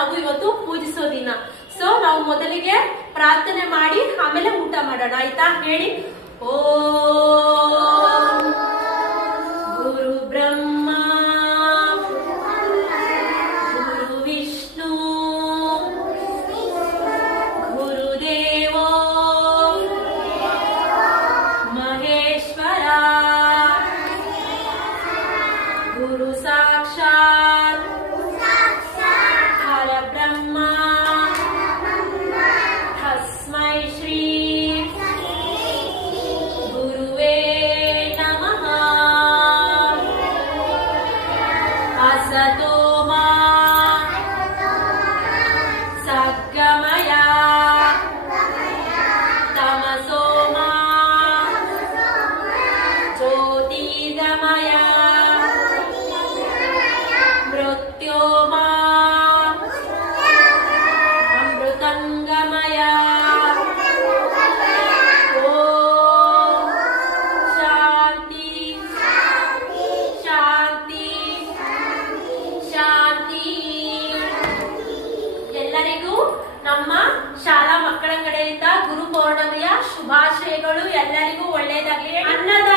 ನಾವು ಇವತ್ತು ಪೂಜಿಸೋ ದಿನ. ಸೊ ನಾವು ಮೊದಲಿಗೆ ಪ್ರಾರ್ಥನೆ ಮಾಡಿ ಆಮೇಲೆ ಊಟ ಮಾಡೋಣ, ಆಯ್ತಾ? ಹೇಳಿ. ಓಂ ಗುರು ಬ್ರಹ್ಮ ಗುರು ವಿಷ್ಣು ಗುರುದೇವೋ ಮಹೇಶ್ವರ ಗುರು ಸಾಕ್ಷಾತ್ ಪರಬ್ರಹ್ಮ ತಸ್ಮೈ ಶ್ರೀ ಗುರುವೇ ನಮಃ. ಅಸತೋ ಮಾ ಸದ್ಗಮಯ ತಮಸೋ ಮಾ ಜ್ಯೋತಿರ್ಗಮಯ ಮೃತ್ಯೋರ್ಮಾ ಅಮೃತಂಗಮಯ. ಓಂ ಶಾಂತಿ ಶಾಂತಿ ಶಾಂತಿ. ಎಲ್ಲರಿಗೂ ನಮ್ಮ ಶಾಲಾ ಮಕ್ಕಳ ಕಡೆಯಿಂದ ಗುರು ಪೌರ್ಣಮಿಯ ಶುಭಾಶಯಗಳು. ಎಲ್ಲರಿಗೂ ಒಳ್ಳೆಯದಾಗಲಿ. ಅನ್ನದ